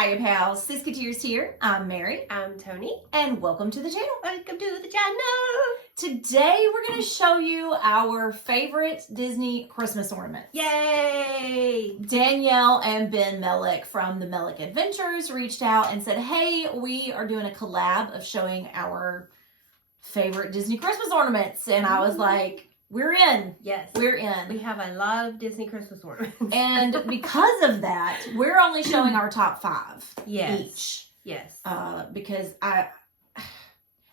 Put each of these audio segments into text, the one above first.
Hiya pals, Siskateers here. I'm Mary. I'm Tony. And welcome to the channel. Welcome to the channel. Today we're going to show you our favorite Disney Christmas ornaments. Yay! Danielle and Ben Mellick from the Mellick Adventures reached out and said, hey, we are doing a collab of showing our favorite Disney Christmas ornaments. And I was like, we're in. Yes. We're in. We have a lot of Disney Christmas ornaments. And because of that, we're only showing our top 5 each. Yes. Because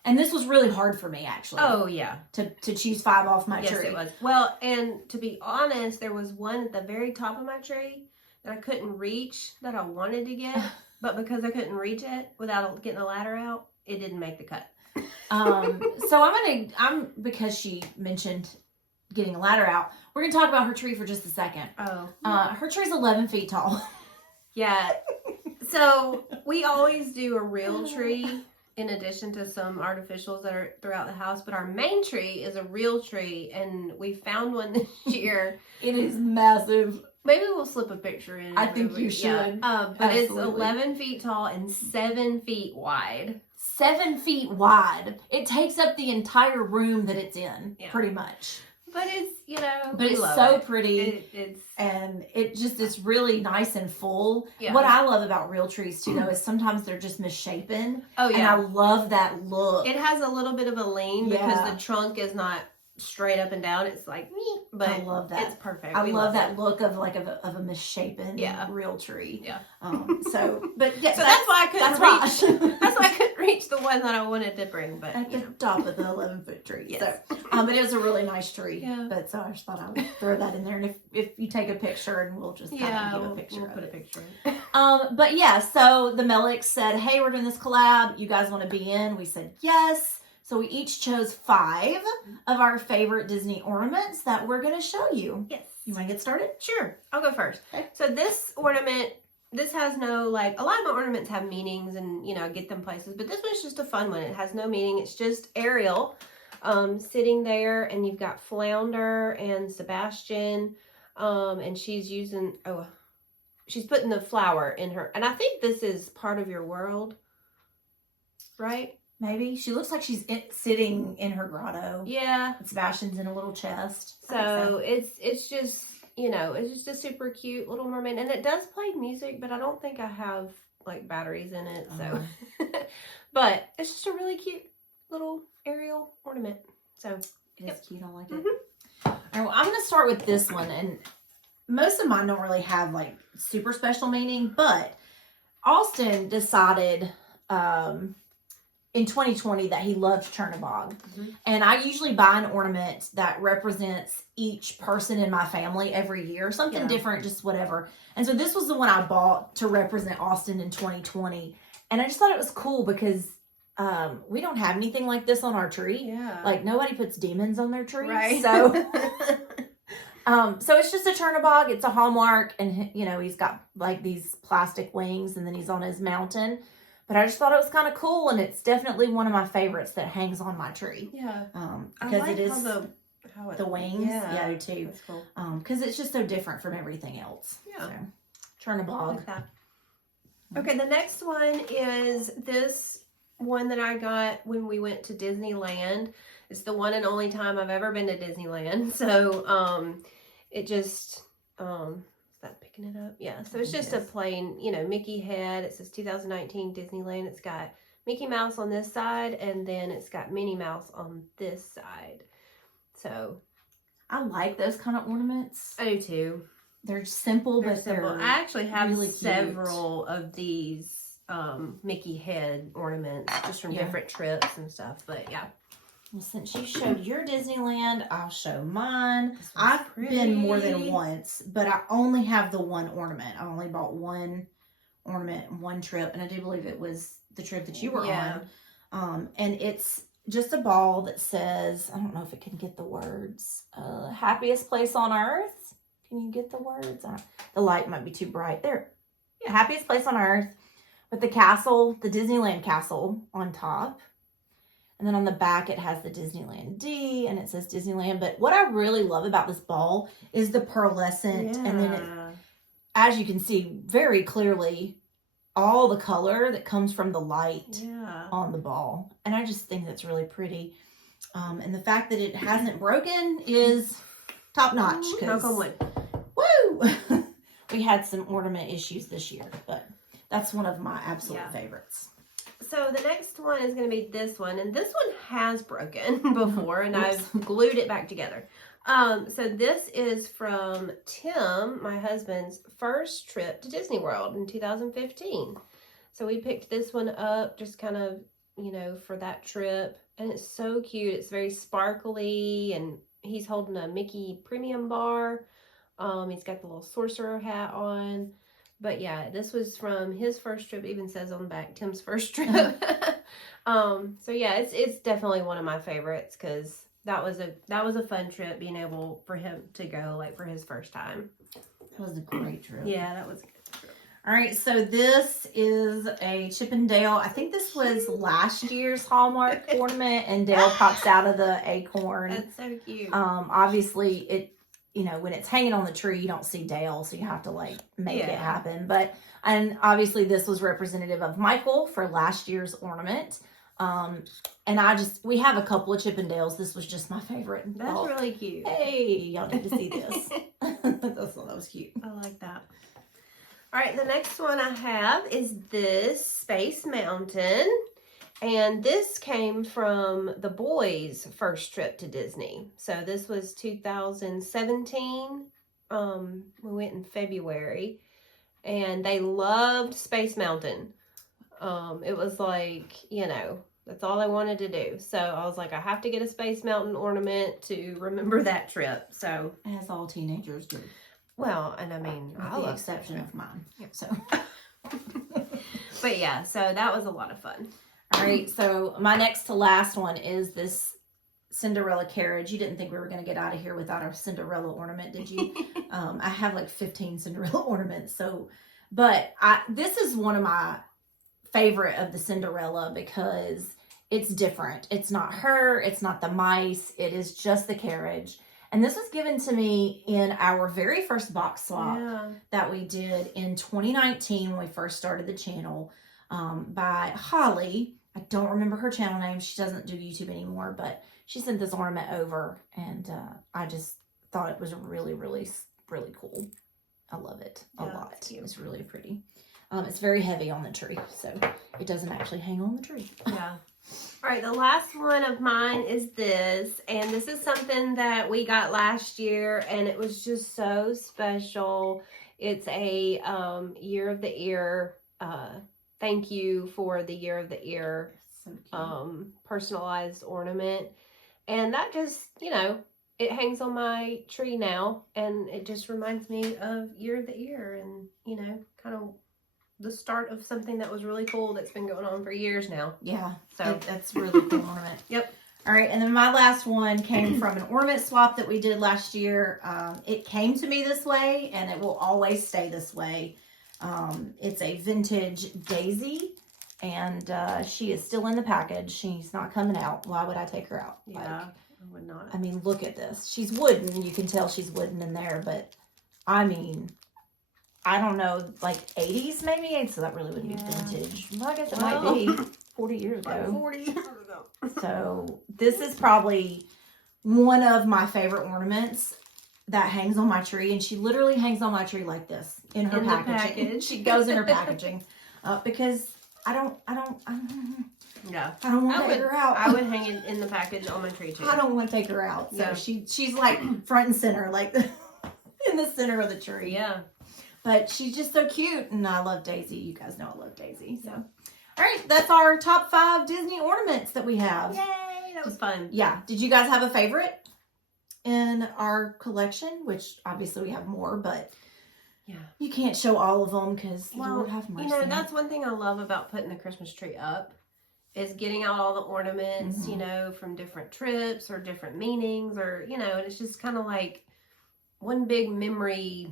and this was really hard for me actually. Oh yeah. To choose 5 off my tree. Yes, it was. Well, and to be honest, there was one at the very top of my tree that I couldn't reach that I wanted to get, but because I couldn't reach it without getting a ladder out, it didn't make the cut. So I'm because she mentioned getting a ladder out, we're gonna talk about her tree for just a second. Oh. Her tree's 11 feet tall. Yeah. So we always do a real tree in addition to some artificials that are throughout the house, but our main tree is a real tree, and we found one this year. It is massive. Maybe we'll slip a picture in. I think you should. Yeah. But Absolutely. it's 11 feet tall and 7 feet wide. 7 feet wide. It takes up the entire room that it's in, pretty much. But it's, but it's so pretty. And it's really nice and full. Yeah. What I love about real trees too, though, is sometimes they're just misshapen. Oh yeah. And I love that look. It has a little bit of a lean because the trunk is not straight up and down. It's like me, but I love that. It's perfect. I love that look of a misshapen real tree. Yeah. So that's why I couldn't reach. That's why I couldn't reach the one that I wanted to bring. But at the top of the 11-foot tree. Yes. So, but it was a really nice tree. Yeah. But so I just thought I would throw that in there, and if you take a picture, and we'll just kind of give a picture. We'll of put it. a picture in. But yeah, so the Mellicks said, hey, we're doing this collab. You guys want to be in? We said yes. So we each chose 5 of our favorite Disney ornaments that we're going to show you. Yes. You want to get started? Sure. I'll go first. Okay. So this ornament, this has no, a lot of my ornaments have meanings and, get them places. But this one's just a fun one. It has no meaning. It's just Ariel sitting there, and you've got Flounder and Sebastian. And she's she's putting the flower in her. And I think this is part of your world, right? Maybe. She looks like she's sitting in her grotto. Yeah. And Sebastian's in a little chest. So it's just, it's just a super cute Little Mermaid. And it does play music, but I don't think I have, batteries in it. So, but it's just a really cute little Ariel ornament. So, it is cute. I like it. All right, well, I'm going to start with this one. And most of mine don't really have, super special meaning. But Austin decided... in 2020 that he loved Chernabog. And I usually buy an ornament that represents each person in my family every year. Something different, just whatever. And so this was the one I bought to represent Austin in 2020. And I just thought it was cool because we don't have anything like this on our tree. Yeah. Nobody puts demons on their tree. Right. So, so it's just a Chernabog. It's a Hallmark. And, he's got these plastic wings, and then he's on his mountain. But I just thought it was kind of cool, and it's definitely one of my favorites that hangs on my tree. Yeah. Because like it is how the wings. Yeah, I do too. That's cool. Because it's just so different from everything else. Yeah. So, Chernabog. Like that. Okay, the next one is this one that I got when we went to Disneyland. It's the one and only time I've ever been to Disneyland. So, it just... Is that picking it up? Yeah. So it's just a plain, Mickey head. It says 2019 Disneyland. It's got Mickey Mouse on this side, and then it's got Minnie Mouse on this side. So I like those kind of ornaments. I do too. They're simple, but simple. they're I actually have really several of these Mickey head ornaments just from different trips and stuff. But yeah. Well, since you showed your Disneyland, I'll show mine. I've been more than once, but I only have the one ornament. I only bought one ornament, one trip, and I do believe it was the trip that you were on. And it's just a ball that says, I don't know if it can get the words, happiest place on earth. Can you get the words? The light might be too bright. There, happiest place on earth, with the castle, the Disneyland castle on top. And then on the back, it has the Disneyland D, and it says Disneyland. But what I really love about this ball is the pearlescent. And then, as you can see very clearly, all the color that comes from the light Yeah. on the ball. And I just think that's really pretty. And the fact that it hasn't broken is top notch. Knock on wood. Woo! We had some ornament issues this year, but that's one of my absolute favorites. So the next one is going to be this one, and this one has broken before, and I've glued it back together. So this is from Tim, my husband's first trip to Disney World in 2015. So we picked this one up just kind of, you know, for that trip, and it's so cute. It's very sparkly, and he's holding a Mickey premium bar. He's got the little sorcerer hat on. But yeah, this was from his first trip. It even says on the back, Tim's first trip. So yeah, it's definitely one of my favorites because that was a fun trip, being able for him to go like for his first time. That was a great trip. Yeah, that was a good trip. All right, so this is a Chip and Dale. I think this was last year's Hallmark ornament, and Dale pops out of the acorn. That's so cute. Obviously it, you know, when it's hanging on the tree, you don't see Dale, so you have to like make it happen. And obviously this was representative of Michael for last year's ornament. And we have a couple of Chip and Dales. This was just my favorite. That's really cute. Hey, y'all need to see this. That was cute. I like that. All right, the next one I have is this Space Mountain. And this came from the boys' first trip to Disney. So this was 2017. We went in February. And they loved Space Mountain. It was like, you know, that's all they wanted to do. So I was like, I have to get a Space Mountain ornament to remember that trip. So as all teenagers do. Well, and I mean, with the exception of mine. Yep. So, but yeah, so that was a lot of fun. All right, so my next to last one is this Cinderella carriage. You didn't think we were going to get out of here without our Cinderella ornament, did you? I have like 15 Cinderella ornaments. So, but this is one of my favorite of the Cinderella because it's different. It's not her. It's not the mice. It is just the carriage. And this was given to me in our very first box swap that we did in 2019 when we first started the channel by Holly. I don't remember her channel name. She doesn't do YouTube anymore, but she sent this ornament over, and I just thought it was really, really, really cool. I love it a lot. It's really pretty. It's very heavy on the tree, so it doesn't actually hang on the tree. Yeah. All right, the last one of mine is this, and this is something that we got last year, and it was just so special. It's a Year of the Ear. Thank you for the Year of the Ear personalized ornament. And that just, you know, it hangs on my tree now, and it just reminds me of Year of the Ear and, you know, kind of the start of something that was really cool that's been going on for years now. Yeah, so that's really cool ornament. Yep. All right, and then my last one came from an ornament swap that we did last year. It came to me this way, and it will always stay this way. It's a vintage Daisy, and she is still in the package. She's not coming out. Why would I take her out? Yeah, I would not. I mean, look at this. She's wooden. You can tell she's wooden in there, but I mean, I don't know, like 80s maybe? So that really wouldn't be vintage. Well, I guess it might be 40 years ago. Like 40 years ago. So this is probably one of my favorite ornaments that hangs on my tree, and she literally hangs on my tree like this in her packaging. She goes in her packaging because I don't want to take her out. I would hang it in the package on my tree too. I don't want to take her out. So she's like front and center, like in the center of the tree. Yeah. But she's just so cute, and I love Daisy. You guys know I love Daisy. So, all right, that's our top 5 Disney ornaments that we have. Yay, that was fun. Yeah. Did you guys have a favorite in our collection? Which obviously we have more, but you can't show all of them because Lord have mercy. You know, that's one thing I love about putting the Christmas tree up is getting out all the ornaments, you know, from different trips or different meanings, or, you know, and it's just kind of like one big memory.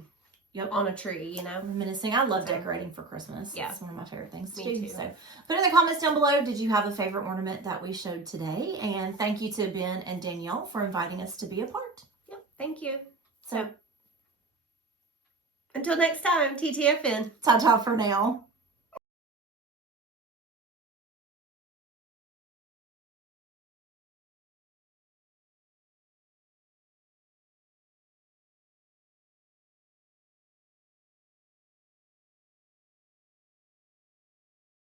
On a tree, you know. Reminiscing. I love decorating for Christmas. Yeah. It's one of my favorite things too. So put in the comments down below, did you have a favorite ornament that we showed today? And thank you to Ben and Danielle for inviting us to be a part. Yep. Thank you. So until next time, TTFN. Ta-ta for now.